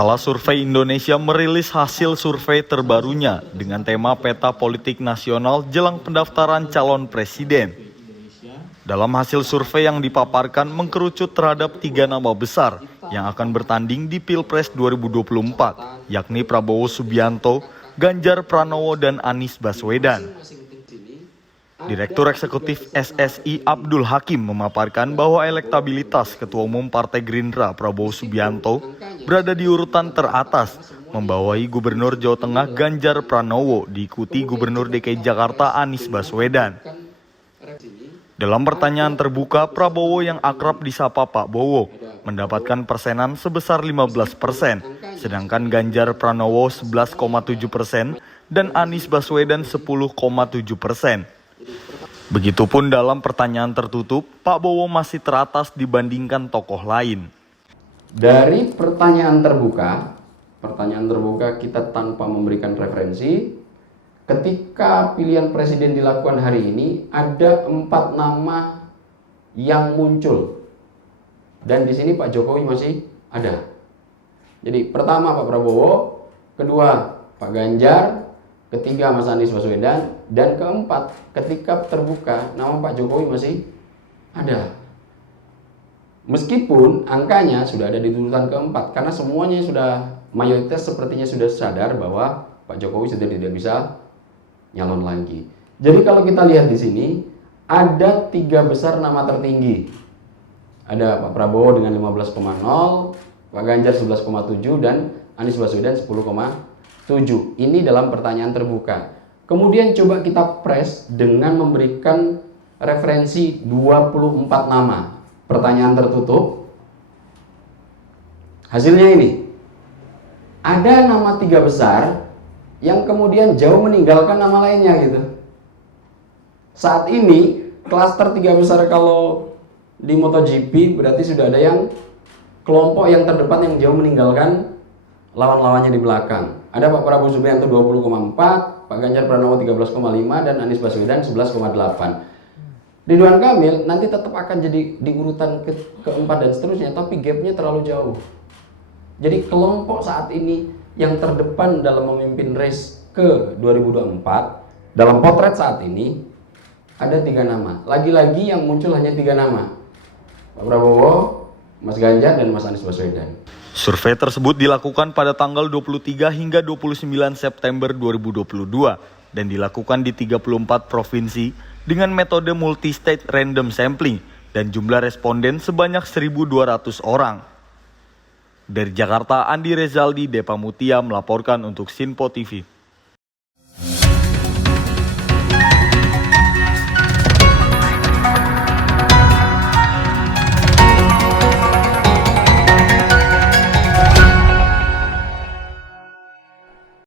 Skala Survei Indonesia merilis hasil survei terbarunya dengan tema peta politik nasional jelang pendaftaran calon presiden. Dalam hasil survei yang dipaparkan mengkerucut terhadap 3 nama besar yang akan bertanding di Pilpres 2024, yakni Prabowo Subianto, Ganjar Pranowo, dan Anies Baswedan. Direktur Eksekutif SSI Abdul Hakim memaparkan bahwa elektabilitas Ketua Umum Partai Gerindra Prabowo Subianto berada di urutan teratas, membawahi Gubernur Jawa Tengah Ganjar Pranowo, diikuti Gubernur DKI Jakarta Anies Baswedan. Dalam pertanyaan terbuka, Prabowo yang akrab disapa Pak Bowo mendapatkan persenan sebesar 15%, sedangkan Ganjar Pranowo 11,7% dan Anies Baswedan 10,7%. Begitupun dalam pertanyaan tertutup, Pak Bowo masih teratas dibandingkan tokoh lain. Dari pertanyaan terbuka kita tanpa memberikan referensi, ketika pilihan presiden dilakukan hari ini, ada 4 nama yang muncul. Dan di sini Pak Jokowi masih ada. Jadi pertama Pak Prabowo, kedua Pak Ganjar, ketiga Mas Anies Baswedan, dan keempat ketika terbuka nama Pak Jokowi masih ada. Meskipun angkanya sudah ada di urutan keempat, karena semuanya sudah, mayoritas sepertinya sudah sadar bahwa Pak Jokowi sudah tidak bisa nyalon lagi. Jadi kalau kita lihat di sini ada 3 besar nama tertinggi. Ada Pak Prabowo dengan 15,0, Pak Ganjar 11,7 dan Anies Baswedan 10,7. Ini dalam pertanyaan terbuka. Kemudian coba kita press dengan memberikan referensi 24 nama. Pertanyaan tertutup. Hasilnya ini. Ada nama 3 besar yang kemudian jauh meninggalkan nama lainnya gitu. Saat ini klaster 3 besar kalau di MotoGP berarti sudah ada yang kelompok yang terdepan yang jauh meninggalkan lawan-lawannya di belakang. Ada Pak Prabowo Subianto 20,4, Pak Ganjar Pranowo 13,5 dan Anies Baswedan 11,8. Ridwan Kamil nanti tetap akan jadi di urutan keempat dan seterusnya, tapi gapnya terlalu jauh. Jadi kelompok saat ini yang terdepan dalam memimpin race ke 2024 dalam potret saat ini ada 3 nama. Lagi-lagi yang muncul hanya 3 nama. Pak Prabowo, Mas Ganjar, dan Mas Anies Baswedan. Survei tersebut dilakukan pada tanggal 23 hingga 29 September 2022 dan dilakukan di 34 provinsi dengan metode multi-state random sampling dan jumlah responden sebanyak 1.200 orang. Dari Jakarta, Andi Rezaldi, Depa Mutia melaporkan untuk Sinpo TV.